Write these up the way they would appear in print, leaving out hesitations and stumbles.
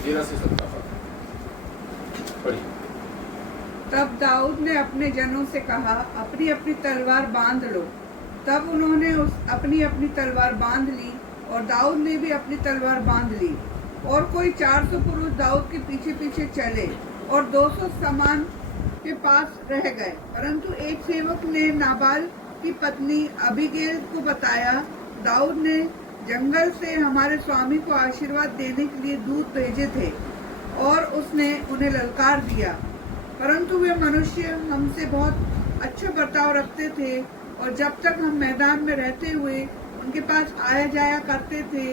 13 से 17 पद पढ़िए। तब दाऊद ने अपने जनों से कहा, अपनी अपनी तलवार बांध लो। तब उन्होंने अपनी अपनी तलवार बांध ली और दाऊद ने भी अपनी तलवार बांध ली। और कोई 400 पुरुष दाऊद के पीछे पीछे चले और 200 सामान के पास रह गए। परंतु एक सेवक ने नाबाल की पत्नी अबीगैल को बताया, दाऊद ने जंगल से हमारे स्वामी को आशीर्वाद देने के लिए दूत भेजे थे और उसने उन्हें ललकार दिया। परंतु वे मनुष्य हमसे बहुत अच्छा बर्ताव रखते थे और जब तक हम मैदान में रहते हुए उनके पास आया जाया करते थे,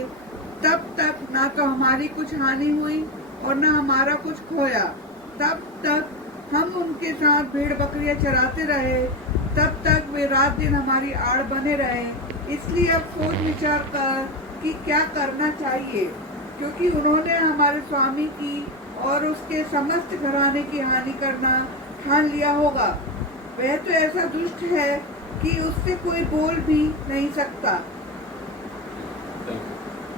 तब तक ना तो हमारी कुछ हानि हुई और न हमारा कुछ खोया। तब तक हम उनके साथ भेड़ बकरियां चराते रहे, तब तक वे रात दिन हमारी आड़ बने रहे। इसलिए अब सोच विचार कर कि क्या करना चाहिए, क्योंकि उन्होंने हमारे स्वामी की और उसके समस्त घराने की हानि करना ठान लिया होगा। वह तो ऐसा दुष्ट है कि उससे कोई बोल भी नहीं सकता।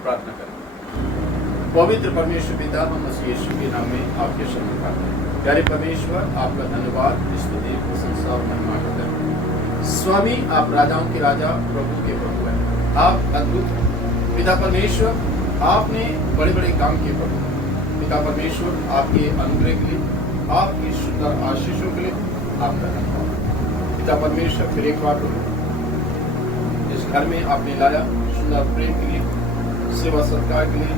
प्रार्थना करें। पवित्र परमेश्वर पिता, हम मसीह यीशु के नाम में आपके शरण पाते हैं। प्यारे परमेश्वर, आपका धन्यवाद, स्तुति, प्रशंसा और महिमा करते हैं। स्वामी, आप राजाओं के राजा, प्रभु के प्रभु हैं। आप अद्भुत हैं। पिता परमेश्वर, आपने बड़े बड़े काम किए प्रभु। पिता परमेश्वर, आपके अनुग्रह के लिए, आपकी सुंदर आशीषों के लिए आपका धन्यवाद। पिता परमेश्वर, फिर एक बार प्रभु इस घर में आपने लाया, सुंदर प्रेम के लिए, सेवा सत्कार के लिए,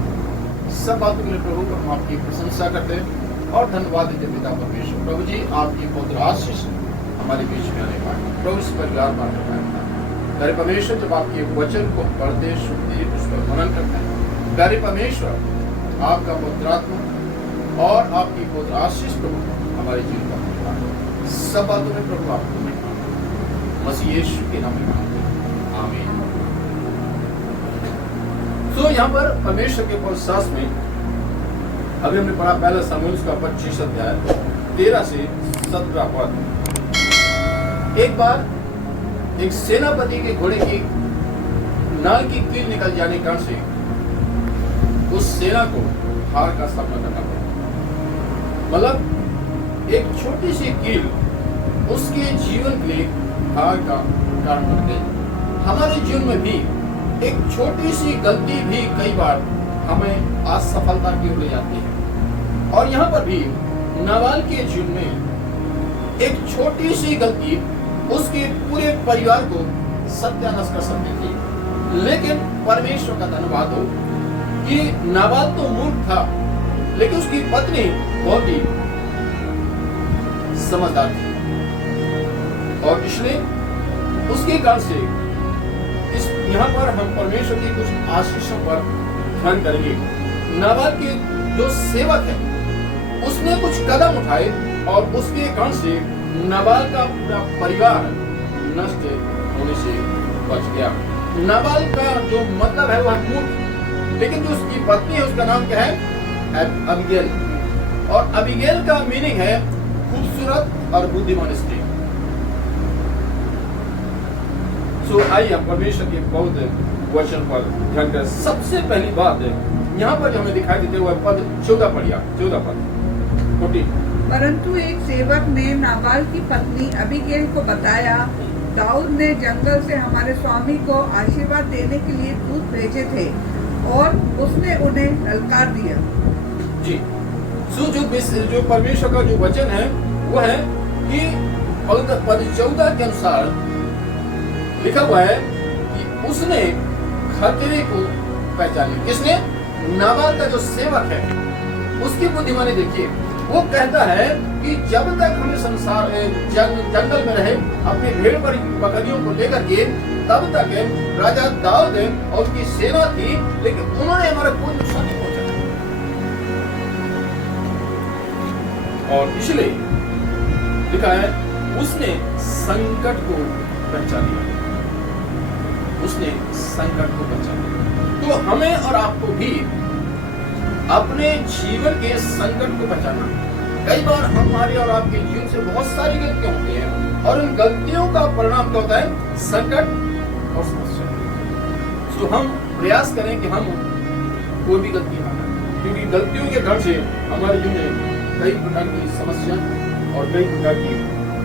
सब बातों के लिए प्रभु हम आपकी प्रशंसा करते हैं और धन्यवाद देते पिता परमेश्वर। प्रभु जी, आपकी पवित्र आशीष हमारे बीच में आने पाए, प्रभु इस परिवार पर प्यारे परमेश्वर, जब आपके वचन को पढ़ते, सुनते, उस पर मनन करते हैं, प्यारे परमेश्वर, आपका पवित्र आत्मा और आपकी पवित्र आशीष प्रभु हमारे जीवन पर सब बातों में प्रभु आपको मसीह यीशु के नाम में मांगते हैं, आमीन। तो यहाँ पर परमेश्वर के पवित्र शास्त्र में अभी हमने पढ़ा पहला शमूएल का 25 अध्याय 13 से 17 पद। एक बार एक सेनापति के घोड़े की नाल की कील निकल जाने के कारण से उस सेना को हार का सामना करना पड़ा। मतलब एक छोटी सी कील उसके जीवन के लिए हार का कारण बन गई। हमारे जीवन में भी एक छोटी सी गलती भी कई बार हमें असफलता की ओर ले जाती है। और यहाँ पर भी नाबाल के जीवन में एक छोटी सी गलती उसके पूरे परिवार को सत्यानाश कर सकती थी। लेकिन परमेश्वर का धन्यवाद हो कि नाबाल तो मूर्ख था, लेकिन उसकी पत्नी बहुत ही समझदार थी और इसलिए उसके कारण से इस यहाँ पर हम परमेश्वर की कुछ आशीषों पर ध्यान करेंगे। नाबाल के जो सेवक है उसने कुछ कदम उठाए और उसके कारण से नाबाल का पूरा परिवार नष्ट होने से बच गया। नाबाल का जो मतलब है वह मूर्ख, लेकिन जो उसकी पत्नी है उसका नाम क्या है? अबीगैल। और अबीगैल का मीनिंग है खूबसूरत और बुद्धिमान स्त्री। तो आइए हम परमेश्वर के बहुत वचन पर ध्यान करें। सबसे पहली बात है यहाँ पर जो हमें दिखाई देते हुए पद 14 पढ़िया, 14 पद 14। परंतु एक सेवक ने नाबाल की पत्नी अबीगैल को बताया, दाऊद ने जंगल से हमारे स्वामी को आशीर्वाद देने के लिए दूत भेजे थे और उसने उन्हें ललकार दिया। जी, जो परमेश्वर का जो वचन है वो है कि पद 14 के अनुसार लिखा हुआ है कि उसने खतरे को पहचान लिया। किसने? नाबाल का जो सेवक है उसकी बुद्धिमानी देखिए। वो कहता है कि जब तक हम संसार जंगल में रहे अपने भेड़ बकरियों को लेकर के, तब तक राजा दाऊद और उसकी सेना थी, लेकिन उन्होंने हमारा कोई नुकसान नहीं पहुंचाया। और इसलिए लिखा है उसने संकट को पहचान लिया। उसने संकट को पहचाना। तो हमें और आपको भी अपने जीवन के संकट को पहचानना। कई बार हमारे और आपके जीवन से बहुत सारी गलतियां होती हैं और उन गलतियों का परिणाम क्या होता है? संकट और समस्या। तो हम प्रयास करें कि हम कोई भी गलती ना करें। क्योंकि गलतियों के घर से हमारे जीवन में कई प्रकार की समस्या और कई प्रकार की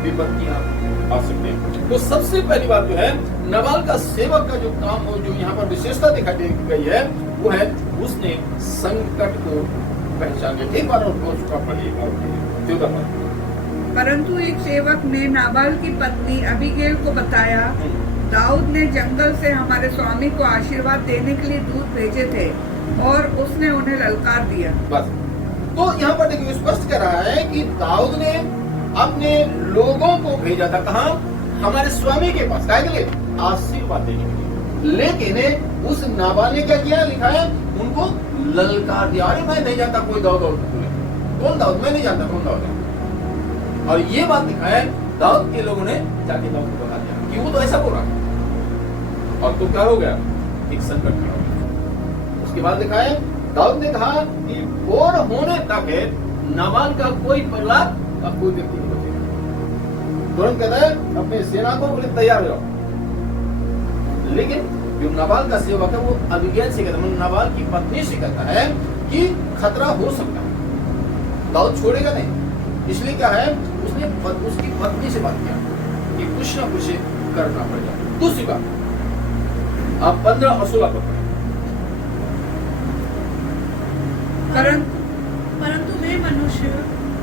विपत्तियां आ सकते हैं। तो सबसे पहली बात जो है, नबाल का सेवक का जो काम हो, जो यहाँ पर विशेषता दिखाई दे गई है, वो है उसने संकट को पहचान लिया। एक बार और बोल चुका, पढ़िए 14 बार। परंतु एक सेवक ने नाबाल की पत्नी अबीगेल को बताया, दाऊद ने जंगल से हमारे स्वामी को आशीर्वाद देने के लिए दूत भेजे थे और उसने उन्हें ललकार दिया। बस, तो यहाँ पर देखिए स्पष्ट कर रहा है कि दाऊद ने अपने लोगों को भेजा था, कहाँ? हमारे स्वामी के पास, क्या के लिए? आशीर्वाद देने के लिए। लेकिन उस नाबाल ने क्या किया? लिखा है उनको ललकार दिया। अरे मैं नहीं जानता कोई दाऊद, कौन दाऊद? मैं नहीं जानता कौन दाऊद है। और ये बात लिखा है, दाऊद के लोगों ने जाके दाऊद को बता दिया कि वो तो ऐसा बोल रहा है। और तो क्या हो गया? एक संकट खड़ा हो गया। उसके बाद लिखा है, दाऊद ने कहा कि भोर होने तक नाबाल का कोई प्रहलाद, अब कोई व्यक्ति नहीं बचेगा। तुरंत कहता है अपने सेना को बोले तैयार हो जाओ। लेकिन जो नाबाल का सेवक है वो अबीगैल से कहता है, नाबाल की पत्नी से कहता है कि खतरा हो सकता है, दाऊद छोड़ेगा नहीं। इसलिए क्या है, उसने उसकी पत्नी से बात किया कि कुछ ना कुछ करना पड़ेगा। दूसरी बात, आप 15 और 16 पढ़। परंतु वे मनुष्य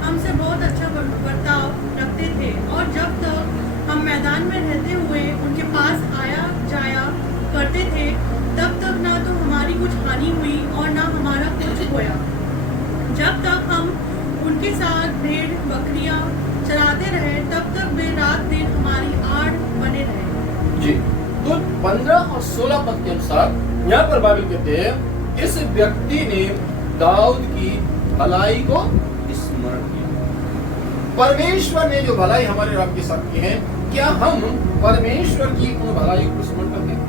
हमसे बहुत अच्छा बर्ताव रखते थे और जब तक हम मैदान में रहते हुए उनके पास आया जाया करते थे, तब तक ना तो हमारी कुछ हानि हुई और ना हमारा कुछ खोया। जब तक हम उनके साथ भेड़ बकरियां चराते रहे, तब तक वे रात दिन हमारी आड़ बने रहे। जी, तो 15 और 16 पद के अनुसार यहाँ पर बाइबल कहते हैं, इस व्यक्ति ने दाऊद की भलाई को स्मरण किया। परमेश्वर ने जो भलाई हमारे रब के साथ की है, क्या हम परमेश्वर की उन भलाई को स्मरण करते हैं?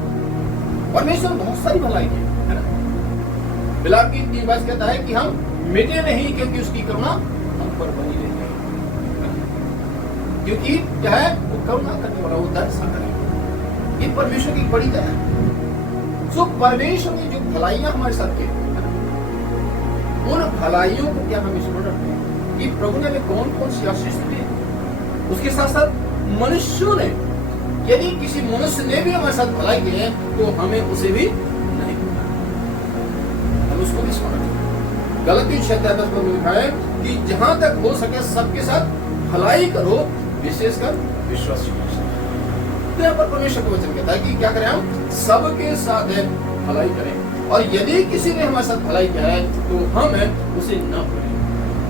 परमेश्वर बहुत सारी भलाई की है ना। बिलाप की 3 बात कहता है कि हम मिटे नहीं क्योंकि उसकी करुणा हम पर बनी रहती है। क्योंकि क्या है, वो करुणा करने वाला, वो दर्द सागर है। ये परमेश्वर की बड़ी दया है। जो परमेश्वर की जो भलाइयां हमारे साथ की, उन भलाइयों को क्या हम स्मरण रखते हैं कि प्रभु ने हमें कौन कौन सी आशीष दी है। उसके साथ साथ मनुष्यों ने, यदि किसी मनुष्य ने भी हमारे साथ भलाई की है तो हमें उसे भी नहीं भूलना, हम उसको भी स्मरण रखें। गलती 6:10 में लिखा है कि जहां तक हो सके सबके साथ भलाई करो, विशेषकर विश्वासी। तो यहाँ पर परमेश्वर का वचन कहता है कि क्या करें, हम सबके साथ भलाई करें, और यदि किसी ने हमारे साथ भलाई किया है तो हम उसे न भूलें,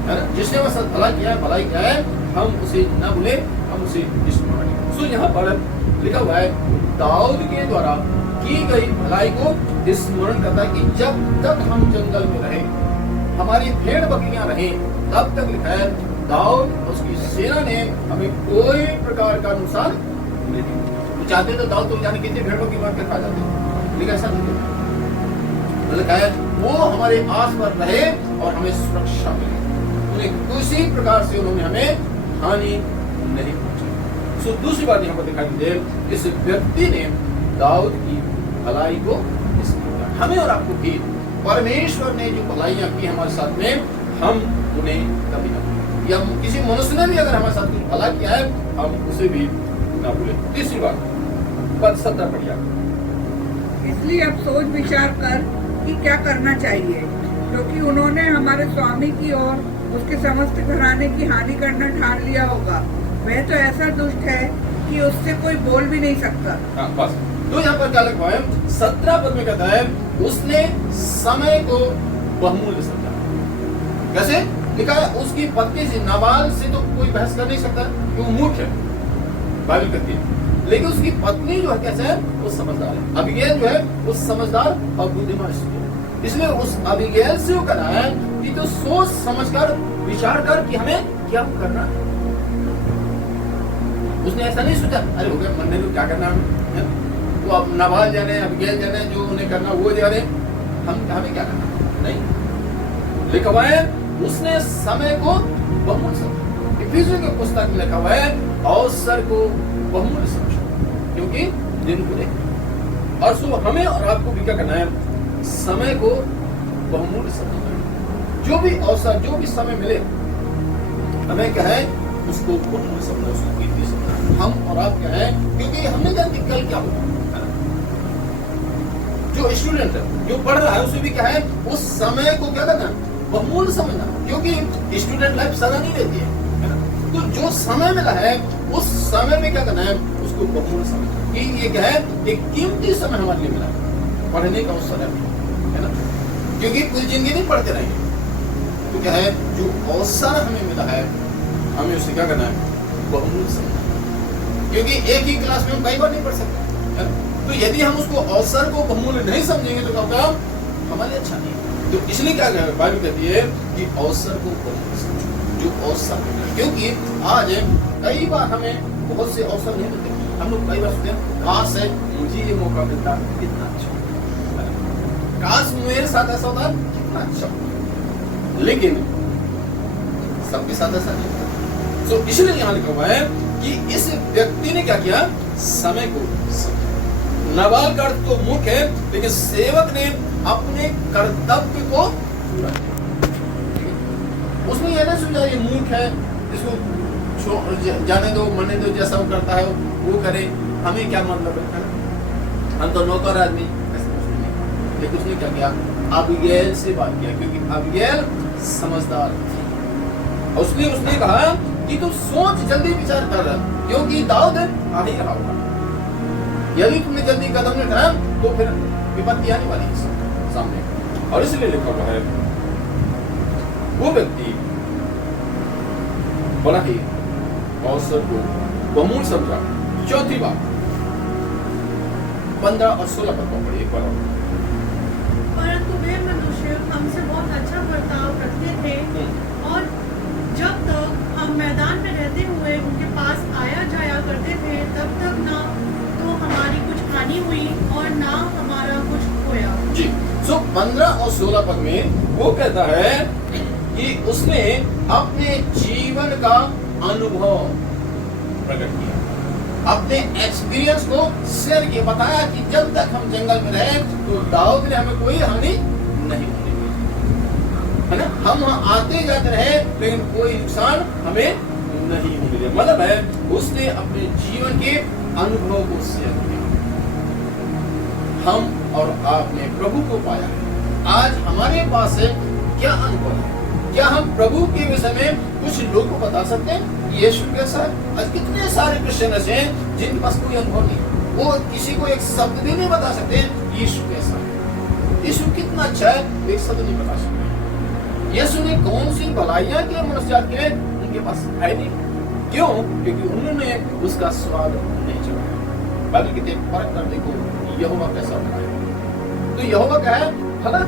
है ना। जिसने हमारे साथ भलाई किया है, हम उसे न भूलें, हम उसे स्मरण करें। सो यहाँ पर लिखा हुआ है, दाऊद के द्वारा की गई भलाई को स्मरण करता है कि जब तक हम जंगल में रहे, हमारी भेड़ बकरियां रहे, तब तक लिखा है दाऊद उसकी सेना ने हमें कोई प्रकार का नुकसान नहीं दिया। तो चाहते तो दाऊद तो जाने कितने भेड़ों की बात कर खा जाते, लेकिन ऐसा नहीं है। लिखा है वो हमारे आस पर रहे और हमें सुरक्षा मिली, उन्हें किसी प्रकार से उन्होंने हमें हानि नहीं पहुंची। सो दूसरी बात यहाँ पर दिखाई दे, इस व्यक्ति ने दाऊद की भलाई को स्मरण, हमें और आपको भी परमेश्वर ने जो भलाइयां की हमारे साथ में, हम उन्हें कभी न भूलें, या किसी मनुष्य ने भी अगर हमारे साथ कुछ भला किया है, हम उसे भी न भूलें। तीसरी बात, पद 17 पढ़िए। इसलिए अब सोच विचार कर कि क्या करना चाहिए, क्योंकि उन्होंने हमारे स्वामी की और उसके समस्त घराने की हानि करना ठान लिया होगा। वह तो ऐसा दुष्ट है कि उससे कोई बोल भी नहीं सकता। बस, तो यहाँ पर क्या लिखा है, 17 पद में कहता है उसने समय को बहुमूल्य समझा। कैसे लिखा है, उसकी पत्नी से, नाबाल से तो कोई बहस कर नहीं सकता कि वो मूर्ख है, बाइबल कहती है। लेकिन उसकी पत्नी जो है कैसे है, वो समझदार है। अबीगैल जो है वो समझदार और बुद्धिमान है, इसलिए उस अबीगैल से वो कहना है कि तो सोच समझकर विचार कर कि हमें क्या करना है। उसने ऐसा नहीं सोचा अरे हो गया मन में तो क्या करना है, तो अब नाबाल जाने, अबीगैल जाने, जो उन्हें करना वो जाने, हमें क्या करना नहीं। लिखा हुआ है उसने समय को बहुमूल्य समझा। इफिसियों की पुस्तक में लिखा हुआ है अवसर को बहुमूल्य समझो, क्योंकि दिन बुरे। और सो हमें और आपको भी क्या करना है, समय को बहुमूल्य समझना है। जो भी अवसर, जो भी समय मिले, हमें क्या है उसको बहुमूल्य समझना, उसको कीमती समझना। हम और आप क्या है, क्योंकि हम नहीं जानते कल क्या होगा। जो स्टूडेंट है, जो पढ़ रहा है, उसे भी क्या है उस समय को क्या करना, बहुमूल्य समझना, क्योंकि स्टूडेंट लाइफ सदा नहीं रहती है। तो जो समय मिला है उस समय में क्या करना है, उसको बहुमूल्य समझना कि ये क्या है, एक कीमती समय हमारे लिए मिला है, पढ़ने का अवसर है ना। क्योंकि पूरी जिंदगी नहीं पढ़ते रहेंगे, तो क्या है जो अवसर हमें मिला है, हमें उसे क्या करना है, बहुमूल्य समझना। क्योंकि एक ही क्लास में हम कई बार नहीं पढ़ सकते, है ना? तो यदि हम उसको अवसर को बहुमूल्य नहीं समझेंगे तो क्या होगा, हमारे लिए अच्छा नहीं है। तो इसलिए क्या बाइबल कहती है कि अवसर को बहुमूल्य समझो, जो अवसर मिला है। क्योंकि आज कई बार हमें बहुत से अवसर नहीं मिलते। हम लोग कई बार सोचते हैं काश है मुझे ये मौका मिलता, कितना अच्छा होता, काश मेरे साथ ऐसा होता, कितना अच्छा होता। लेकिन सबके साथ ऐसा नहीं होता। तो इसलिए यहाँ लिखा हुआ है कि इस व्यक्ति ने क्या किया, समय को समझा। नाबाल का अर्थ तो मूर्ख है, लेकिन सेवक ने अपने कर्तव्य को पूरा किया। उसने यह नहीं सोचा ये मूर्ख है, इसको जाने दो, मरने दो, जैसा वो करता है वो करे, हमें क्या मतलब है, हम तो नौकर आदमी, ऐसा कुछ नहीं। लेकिन उसने क्या किया, अबीगैल से बात किया, क्योंकि अबीगैल समझदार थी। उसने कहा कि तू सोच, जल्दी विचार कर, क्योंकि दाऊद आ ही रहा होगा। यदि तुमने जल्दी कदम नहीं उठाया तो फिर विपत्ति आने वाली है सामने। और इसलिए लिखा हुआ है वो व्यक्ति बड़ा ही अवसर को बहुमूल्य समझा। चौथी बात 15 और 16 पर पढ़िए एक बार। परंतु वे मनुष्य हमसे बहुत अच्छा बर्ताव रखते थे, और जब तक हम मैदान में रहते हुए उनके पास आया जाया करते थे, तब तक ना तो हमारी कुछ हानि हुई और ना हमारा कुछ खोया। जी, 15 और 16 पद में वो कहता है कि उसने अपने जीवन का अनुभव प्रकट किया, अपने एक्सपीरियंस को शेयर किया, बताया कि जब तक हम जंगल में रहे तो दाऊद ने हमें कोई हानि नहीं होने दी, है ना। हम वहां आते जाते रहे लेकिन कोई नुकसान हमें नहीं होने दिया। मतलब है उसने अपने जीवन के अनुभव को शेयर किया। हम और आपने प्रभु को पाया है। आज हमारे पास क्या अनुभव है, क्या हम प्रभु के विषय में कुछ लोगों को बता सकते हैं कि यीशु कैसा है। आज कितने सारे क्रिश्चियन ऐसे हैं जिनके पास कोई अनुभव नहीं, वो किसी को एक शब्द भी नहीं बता सकते यीशु कैसा है, यीशु कितना अच्छा है, एक शब्द नहीं बता सकते। यीशु ने कौन सी भलाइयां की मनुष्य जात के, उनके पास है नहीं। क्यों? क्योंकि उन्होंने उसका स्वाद नहीं चखाया। बाइबल कहते हैं फर्क कर देखो यहोवा कैसा होता है, तो यहोवा क्या है, भला।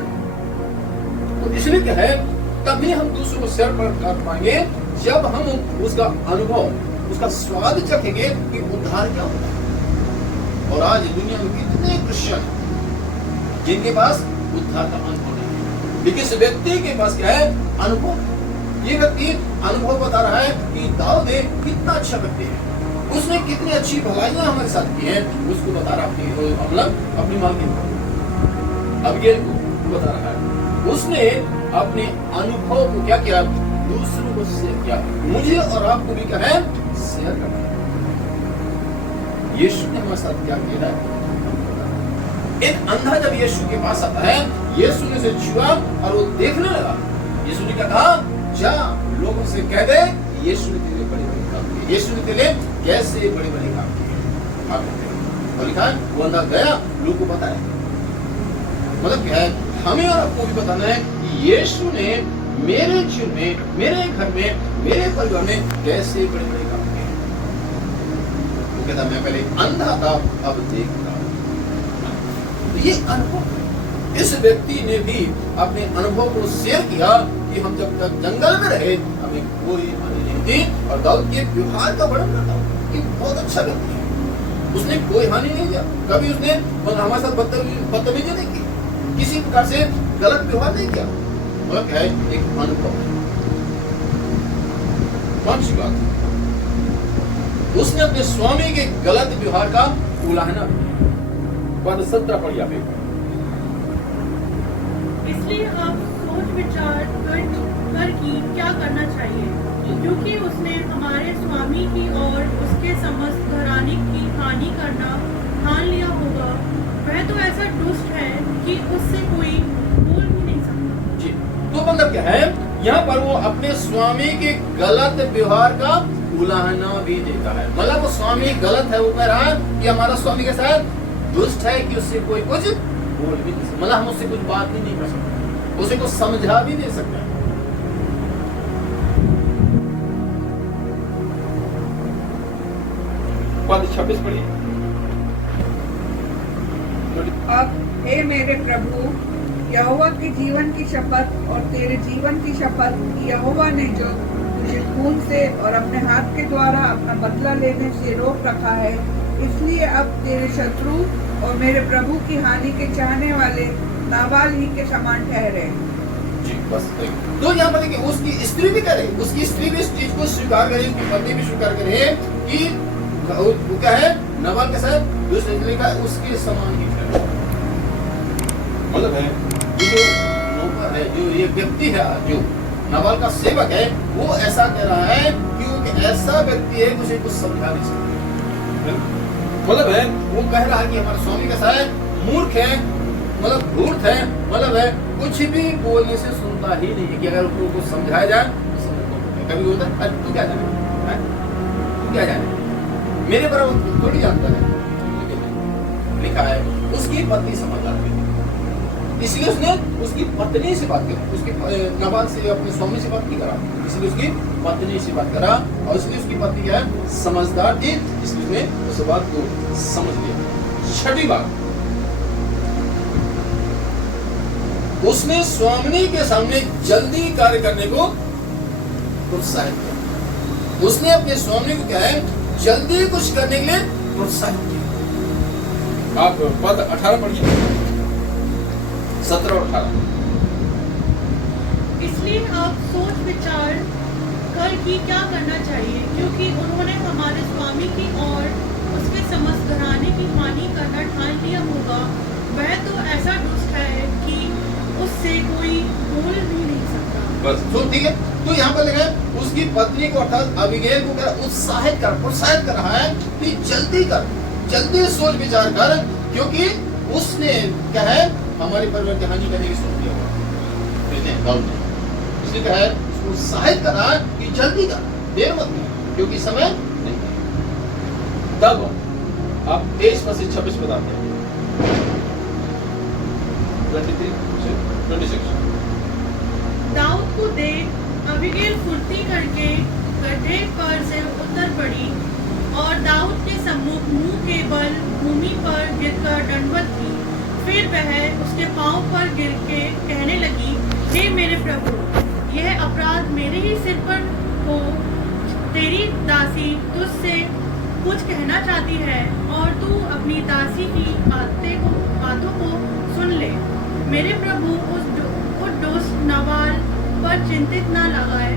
तो इसलिए क्या है, तभी हम दूसरों को शेयर कर पाएंगे जब हम उसका अनुभव, उसका स्वाद चखेंगे कि उद्धार क्या होता है। और आज दुनिया में कितने क्रिश्चियन जिनके पास उद्धार का अनुभव नहीं है, लेकिन इस व्यक्ति के पास क्या है, अनुभव। ये व्यक्ति अनुभव बता रहा है कि दाऊद कितना अच्छा व्यक्ति है, उसने कितनी अच्छी भलाइयां हमारे साथ की हैं, उसको बता रहा है। अपनी मालकिन को, अबीगैल को बता रहा है। उसने अपने अनुभव को क्या किया, दूसरों को शेयर किया। मुझे और आपको भी क्या है, शेयर करना है। यीशु ने हमारे साथ क्या किया है। एक अंधा जब यीशु के पास आता है, यीशु ने उसे छुआ और वो देखने लगा। यीशु ने क्या कहा, जा लोगों से कह दे यीशु ने तेरे बड़े बड़े काम किए। यीशु ने तेरे कैसे बड़े बड़े काम किए। और लिखा है वो अंधा गया, लोगों को बताया। मतलब क्या है, हमें और आपको भी बताना है कि यीशु ने मेरे जीवन में, मेरे घर में, मेरे परिवार में कैसे बड़े बड़े काम किए। वो कहता मैं पहले अंधा था, अब देखता हूं। ये अनुभव, इस व्यक्ति ने भी अपने अनुभव को शेयर किया कि हम जब तक जंगल में रहे हमें कोई हानि नहीं थी। और दाऊद के व्यवहार का वर्णन करता हूं कि बहुत अच्छा व्यक्ति है, उसने कोई हानि नहीं दिया, कभी उसने हमारे साथ बदतमीजी नहीं की, किसी प्रकार से गलत व्यवहार नहीं किया। मतलब क्या है, एक अनुभव। कौन सी बात, उसने अपने स्वामी के गलत व्यवहार का उलाहना पद 17 पढ़िया पे। इसलिए आप सोच विचार कर कि क्या करना चाहिए, क्योंकि उसने हमारे स्वामी की और उसके समस्त घराने की हानि करना ठान लिया होगा। वह तो ऐसा दुष्ट है कि उससे कोई बोल भी नहीं सकता। जी, तो मतलब क्या है, यहाँ पर वो अपने स्वामी के गलत व्यवहार का उलाहना भी देता है। मतलब वो स्वामी गलत है, वो कह रहा है कि हमारा स्वामी कैसा है, दुष्ट है, कि उससे कोई कुछ बोल भी नहीं सकता। मतलब हम उससे कुछ बात ही नहीं कर सकते, उसे कुछ समझा भी नहीं सकते। पद 26 पढ़िए। अब हे मेरे प्रभु, यहोवा के जीवन की शपथ और तेरे जीवन की शपथ कि यहोवा ने जो तुझे खून से और अपने हाथ के द्वारा अपना बदला लेने से रोक रखा है, इसलिए अब तेरे शत्रु और मेरे प्रभु की हानि के चाहने वाले नाबाल ही के समान ठहरे। जी, बस तो यहाँ पर देखिए, उसकी स्त्री भी करे, उसकी स्त्री भी इस चीज को स्वीकार करे, उसकी पत्नी भी स्वीकार करे कि वो क्या है, नाबाल कैसा है, दुष्ट का उसके समान ही है। मतलब है जो नौकर है, जो ये व्यक्ति है, जो नाबाल का सेवक है, वो ऐसा कह रहा है कि वो एक ऐसा व्यक्ति है उसे कुछ समझा नहीं सकता। मतलब है वो कह रहा है कि हमारा स्वामी कैसा है, मूर्ख है, मतलब धूर्त है, मतलब है कुछ भी बोलने से सुनता ही नहीं है, कि अगर उसको कुछ समझाया जाए तो समझ कभी होता है, तू क्या जाने, तू क्या जाने, मेरे बराबर थोड़ी जानता है। लिखा है उसकी पत्नी समझदार है, इसलिए उसने उसकी पत्नी से बात करी, उसकी नाबाल से अपने स्वामी से बात नहीं करा, इसलिए उसकी पत्नी से बात करा, और इसलिए उसकी पत्नी क्या है, समझदार थी, इसलिए उस बात को समझ लिया। छठी बात, उसने स्वामिनी के सामने जल्दी कार्य करने को प्रोत्साहित किया। उसने अपने स्वामी को क्या है, जल्दी कुछ करने के लिए प्रोत्साहित किया। आप पद 18 पढ़िए, 17 और 18। इसलिए आप सोच विचार कर कि क्या करना चाहिए, क्योंकि उन्होंने हमारे स्वामी की और उसके समस्त घराने की हानि करना ठान लिया होगा। वह तो ऐसा दुष्ट है कि उससे कोई बोल भी नहीं सकता। बस तो ठीक है, तो यहाँ पर लिखा है उसकी पत्नी को अर्थात अबीगैल को उत्साहित कर, प्रोत्साहित कर रहा है कि जल्दी कर, जल्दी सोच विचार कर, क्योंकि उसने क्या है, हमारे परिवार की हानि करने की सोच लिया हुआ, इसलिए क्या है, उसको उत्साहित कर रहा है कि जल्दी कर, देर मत कर, क्योंकि समय नहीं है। तब आप 23 से 26 बताते हैं, 23 दाऊद को देख अबीगैल फुर्ती करके गड्ढे पर से उतर पड़ी और दाऊद के सम्मुख मुंह के बल भूमि पर गिरकर दंडवत की। फिर वह उसके पांव पर गिर के कहने लगी, हे मेरे प्रभु, यह अपराध मेरे ही सिर पर हो। तेरी दासी तुझसे कुछ कहना चाहती है और तू अपनी दासी की बातों को सुन ले। मेरे प्रभु उस दुष्ट नाबाल पर चिंतित न लगाए,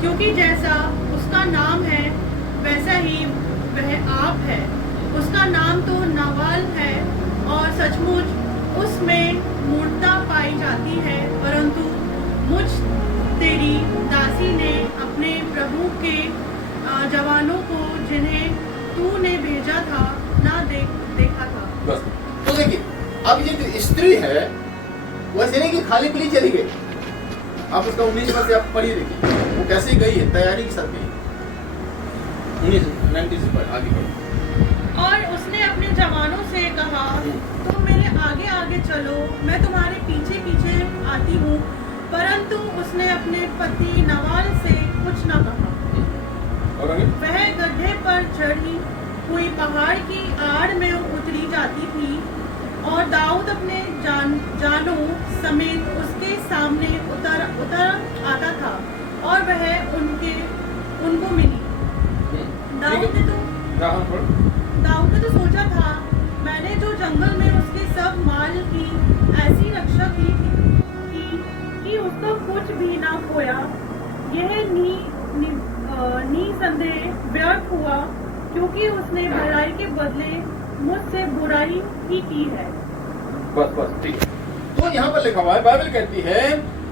क्योंकि जैसा उसका नाम है वैसा ही वह आप है। उसका नाम तो नाबाल है और सचमुच उसमें मूर्खता पाई जाती है, परंतु मुझ तेरी दासी ने अपने प्रभु के जवानों को जिन्हें तूने भेजा था ना देखा था। बस तो देखिए, अब ये जो स्त्री है वैसे नहीं कि खाली पीली चली गई। आप उसका 19 से आप पढ़िए, देखिए वो कैसे गई है, तैयारी के साथ गई। 19 से पढ़ आगे बढ़ो। और उसने अपने जवानों से कहा, तुम मेरे आगे आगे चलो, मैं तुम्हारे पीछे पीछे आती हूँ। परंतु उसने अपने पति नाबाल से कुछ न कहा। और आगे? वह गड्ढे पर चढ़ी हुई पहाड़ की आड़ में उतरी जाती थी और दाऊद अपने जानों समेत उसके सामने उतर आता था और वह उनको मिली। दाऊद ने तो सोचा था, मैंने जो जंगल में उसके सब माल की ऐसी रक्षा की थी कि उसका कुछ भी ना खोया। यह निसंदेह व्यर्थ हुआ, क्योंकि उसने भलाई के बदले मुझसे बुराई ही की है। बस ठीक। तो यहाँ पर लिखा हुआ है, बाइबल कहती है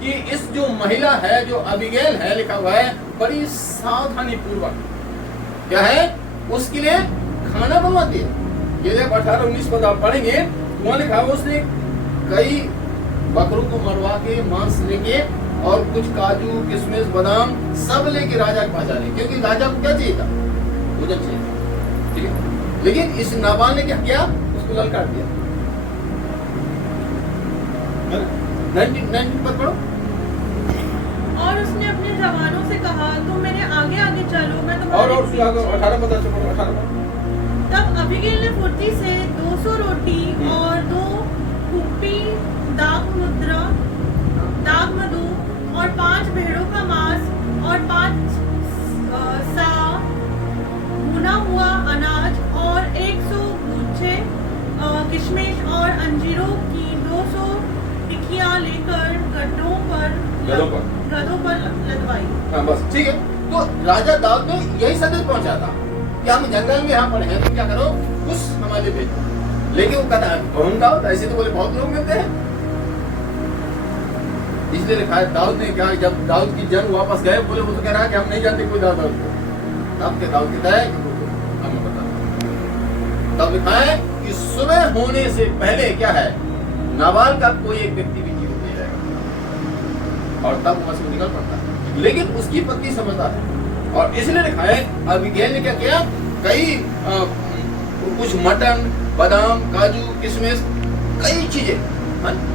कि इस जो जो महिला है, जो अबीगैल है, लिखा हुआ है बड़ी सावधानी पूर्वक क्या है उसके लिए खाना बनवाती है। ये जब 18-19 पद आप पढ़ेंगे तो वहां लिखा हुआ उसने कई बकरों को मरवा के मांस लेके और कुछ काजू किशमिश बादाम सब लेके राजा के पास जा रहे, क्योंकि राजा को क्या चाहिए था, भोजन चाहिए था, ठीक है। लेकिन इस नाबाल ने क्या किया, उसको ललकार दिया। 19 पर पढ़ो। और उसने अपने जवानों से कहा, तुम मेरे आगे आगे चलो, मैं और तुम्हारे 18 पद से पढ़ो, 18 पद। तब अबीगैल ने फुर्ती से 200 रोटी और 2 कुप्पी दाग मधु और 5 भेड़ों का मांस और 5 सा भुना हुआ अनाज और 100 गुच्छे किशमिश और अंजीरों की 200 टिकियां लेकर गधों पर लदवाई। हाँ बस ठीक है। तो राजा दाऊद ने यही संदेश पहुंचा था कि हम जंगल में यहाँ पर हैं, तुम क्या करो, कुछ हमारे भेजो। लेकिन वो कहता है कौन दाऊद, ऐसे तो बोले बहुत लोग मिलते हैं। इसलिए लिखा है दाऊद ने कहा, जब दाऊद की जन वापस गए, बोले वो तो कह रहा है कि हम नहीं जानते कोई दाऊद को। तब के दाऊद कहता है कि हमें बता। तब लिखा है कि सुबह होने से पहले क्या है, नाबाल का कोई एक व्यक्ति भी जीवित नहीं रहेगा। और तब वहां से निकल पड़ता है। लेकिन उसकी पत्नी समझदार है, और इसलिए लिखा है अबीगैल ने क्या किया, कई कुछ मटन बादाम काजू किशमिश कई चीजें,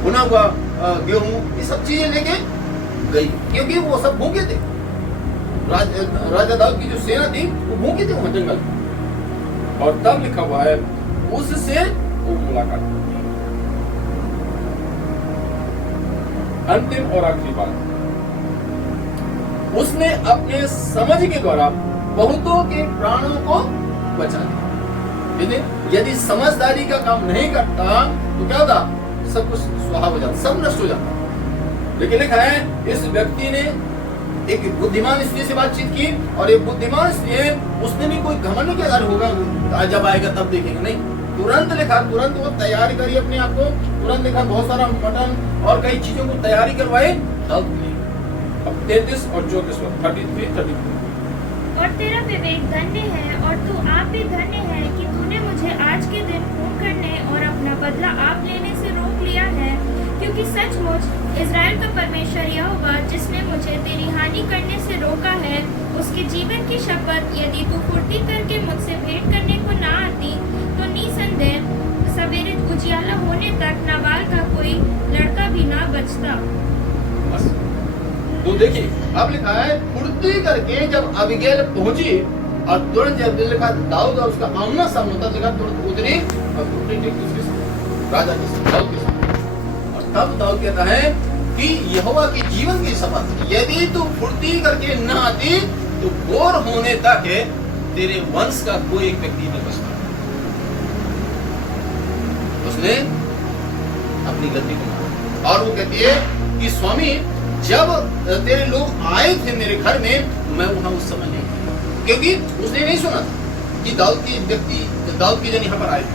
भुना हुआ गेहूं, ये सब चीजें लेके गई, क्योंकि वो सब भूखे थे। राजा दाऊद की जो सेना थी वो भूखे थे वहां जंगल में। और तब लिखा हुआ है उससे वो मुलाकात। अंतिम और आखिरी बात, उसने अपने समझ के द्वारा बहुतों के प्राणों को बचा दिया। यदि समझदारी का काम नहीं करता तो क्या होता, सब कुछ स्वाहा हो जाता, सब नष्ट हो जाता। लेकिन लिखा है इस व्यक्ति ने एक बुद्धिमान स्त्री से बातचीत की, और एक बुद्धिमान स्त्री है, उसने भी कोई घमंड के आधार होगा जब आएगा तब देखेंगे, नहीं, तुरंत लिखा, तुरंत वो तैयारी करी अपने आप को, तुरंत लिखा बहुत सारा मटन और कई चीजों को तैयारी करवाए। अब 33 और 34 33 और तेरा विवेक धन्य है, और तू आप भी धन्य है कि तूने मुझे आज के दिन खून करने और अपना बदला आप लेने से रोक लिया है, क्योंकि सचमुच इज़राइल का परमेश्वर यहोवा जिसने मुझे तेरी हानि करने से रोका है, उसके जीवन की शपथ, यदि तू फुर्ती करके मुझसे भेंट करने को ना आती तो निसंदेह सवेरे उजियाला होने तक नाबाल का कोई लड़का भी ना बचता। तो देखिए अब लिखा है फुर्ती करके जब अबीगैल पहुंची, और तुरंत जब लिखा दाऊद और उसका आमना सामना था, लिखा तुरंत उतरी और घुटने टेकी उसके साथ, राजा के साथ, दाऊद के साथ। और तब दाऊद कहता है कि यहोवा की जीवन की शपथ, यदि तू फुर्ती करके न आती तो भोर होने तक तेरे वंश का कोई एक व्यक्ति न बचता। उसने अपनी गलती को माना, और वो कहती है कि स्वामी जब तेरे लोग आए थे मेरे घर में, मैं वहां उस समय नहीं था, क्योंकि उसने नहीं सुना था कि दाऊद के जन यहाँ पर आए थे।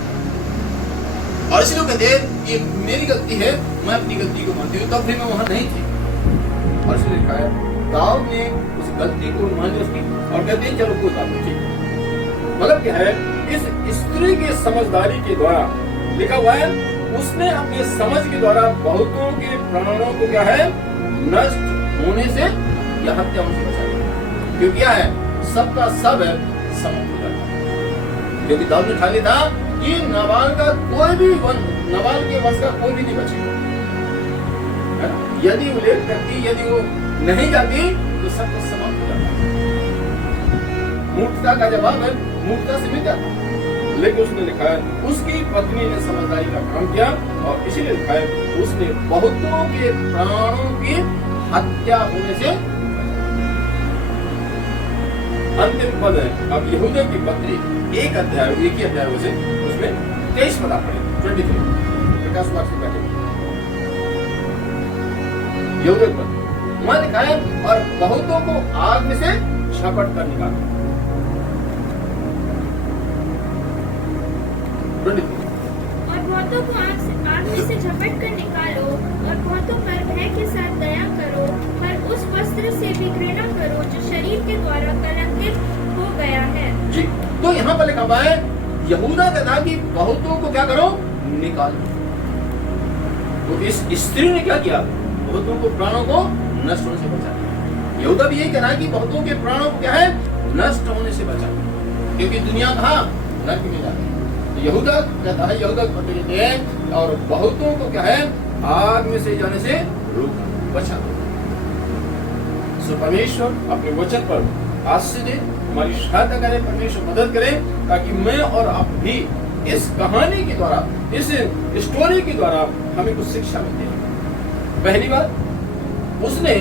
और इसलिए कहते हैं ये मेरी गलती है, मैं अपनी गलती को मानती हूँ, तब भी मैं वहां नहीं थी। और इसलिए लिखा है दाऊद ने उस गलती को मान ली उसकी, और कहते हैं चलो कोई बात नहीं। मतलब क्या है, इस स्त्री की समझदारी के द्वारा लिखा हुआ है, उसने अपने समझ के द्वारा बहुतों के प्राणों को क्या है, नष्ट होने से या हत्या होने से बचा लिया। क्योंकि क्या है, सबका सब है समाप्त हो जाता। क्योंकि दाऊद ने ठान लिया था कि नाबाल का कोई भी नाबाल के वंश का कोई भी नहीं बचेगा। यदि वो लेट करती, यदि वो नहीं जाती तो सब कुछ समाप्त हो जाता। मूर्खता का जवाब है मूर्खता से मिल जाता। लेकिन उसने लिखा है उसकी पत्नी ने समझदारी का काम किया, और इसीलिए लिखा है उसने बहुतों के प्राणों की हत्या होने से। अंतिम पद है अब यहूदा की पत्री, एक अध्याय, एक ही अध्याय से उसमें 23 पद पढ़े, 23 प्रकाश वाक्य से बैठे यहूदा की पत्री, वहां लिखा है और बहुतों को आग में से झपट कर निकाला। और बहुतों को आग में से झपट कर निकालो, और बहुतों पर भय के साथ दया करो, हर द्वारा कलंकित हो गया है। जी, तो यहाँ पर लिखा हुआ है यहूदा कहता कि बहुतों को क्या करो, निकालो। तो इस स्त्री ने क्या किया, बहुतों को प्राणों को नष्ट होने से बचाया। यहूदा भी यही कहना है कि बहुतों के प्राणों को क्या है, नष्ट होने से बचाओ, क्योंकि दुनिया कहाँ नरक में जाती है। तो यहूदा कहता है, यहूदा कहते हैं और बहुतों को क्या है, आग में से जाने से रोक बचा दो। सो परमेश्वर अपने वचन पर आशीष दे, हमारी सहायता करे, परमेश्वर मदद करे, ताकि मैं और आप भी इस कहानी के द्वारा, इस स्टोरी के द्वारा हमें कुछ शिक्षा मिलती है। पहली बात, उसने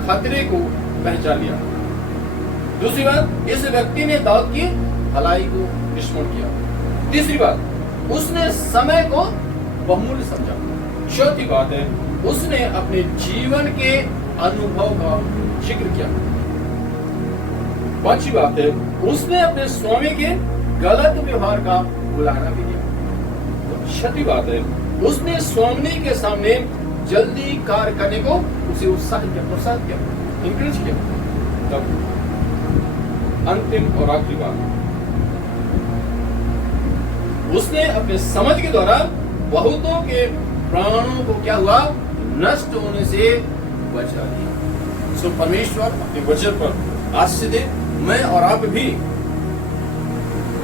खतरे को पहचान लिया। दूसरी बात, इस व्यक्ति ने दाऊद की भलाई को स्मरण किया। तीसरी बात, उसने समय को बहुमूल्य समझा। चौथी बात है, उसने अपने जीवन के अनुभव का जिक्र किया। पांचवी बात है, उसने अपने स्वामी के गलत व्यवहार का उल्लंघन भी किया। तो छठी बात है, उसने स्वामी के सामने जल्दी कार्य करने को उसे उत्साहित किया, प्रोत्साहित किया, इंकरेज किया। तब अंतिम और आखिरी बात, उसने अपने समझ के द्वारा बहुतों के प्राणों को क्या हुआ, नष्ट होने से बचा दिया। सो परमेश्वर अपने वचन पर आशीष दे, मैं और आप भी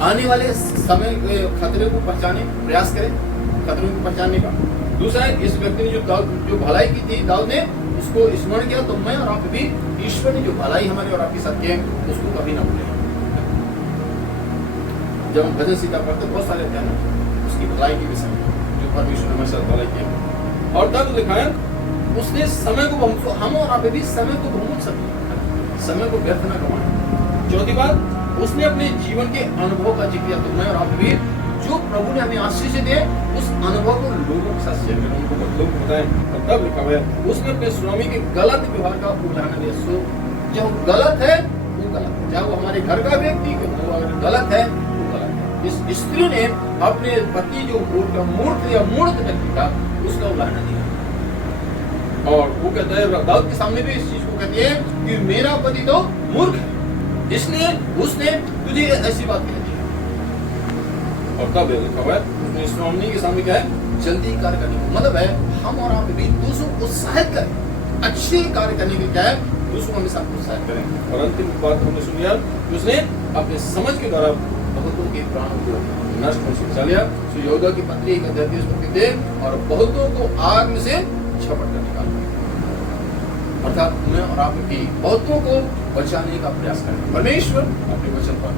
आने वाले समय के खतरे को पहचाने, प्रयास करें खतरों को पहचानने का। दूसरा है, इस व्यक्ति ने जो भलाई की थी, दाऊद ने उसको स्मरण किया, तो मैं और आप भी ईश्वर ने जो भलाई हमारे और आपके साथ किए उसको कभी ना भूलें। जब हम भजन सीता पढ़ते बहुत सारे अध्याय हैं उसकी भलाई के विषय में, जो परमेश्वर ने हमारे साथ भलाई किया। और तब दिखाया उसने समय को हम और आप भी समय को बहुमूल्य समझे, समय को व्यर्थ न गवाएं। चौथी बात, उसने अपने जीवन के अनुभव का जिक्र किया। तो मैं और आप भी जो प्रभु ने हमें आशीष दिए, उस अनुभव को लोगों के साथ शेयर करें, उनको लोगों को बताएं। और तब लिखा हुआ है, उसने अपने स्वामी के गलत व्यवहार का उल्लंघन किया। सो जो गलत है वो गलत है, चाहे वो हमारे घर का व्यक्ति वो अगर गलत है वो गलत है। इस स्त्री ने अपने पति जो मूर्ख या मूर्ख व्यक्ति था उसका उल्लंघन किया। और वो कहता है, दाऊद के सामने भी इस चीज को कहती है कि मेरा पति तो मूर्ख है, इसलिए उसने तुझे ऐसी बात कह दी। और तब लिखा हुआ है, उसने स्वामी के सामने क्या है, जल्दी कार्य करने को, मतलब है हम और आप भी दूसरों को उत्साहित करें, अच्छे कार्य करने के क्या है, दूसरों को हमेशा प्रोत्साहित करें। और अंतिम बात हमने सुनी यार, उसने अपने समझ के द्वारा बहुतों के प्राणों को नष्ट होने से बचा लिया। तो यहूदा की पत्री 1:33 थे, और बहुतों को आग में से झपट कर निकाला। अर्थात मैं और आप भी बहुतों को बचाने का प्रयास करें। परमेश्वर अपने वचन पर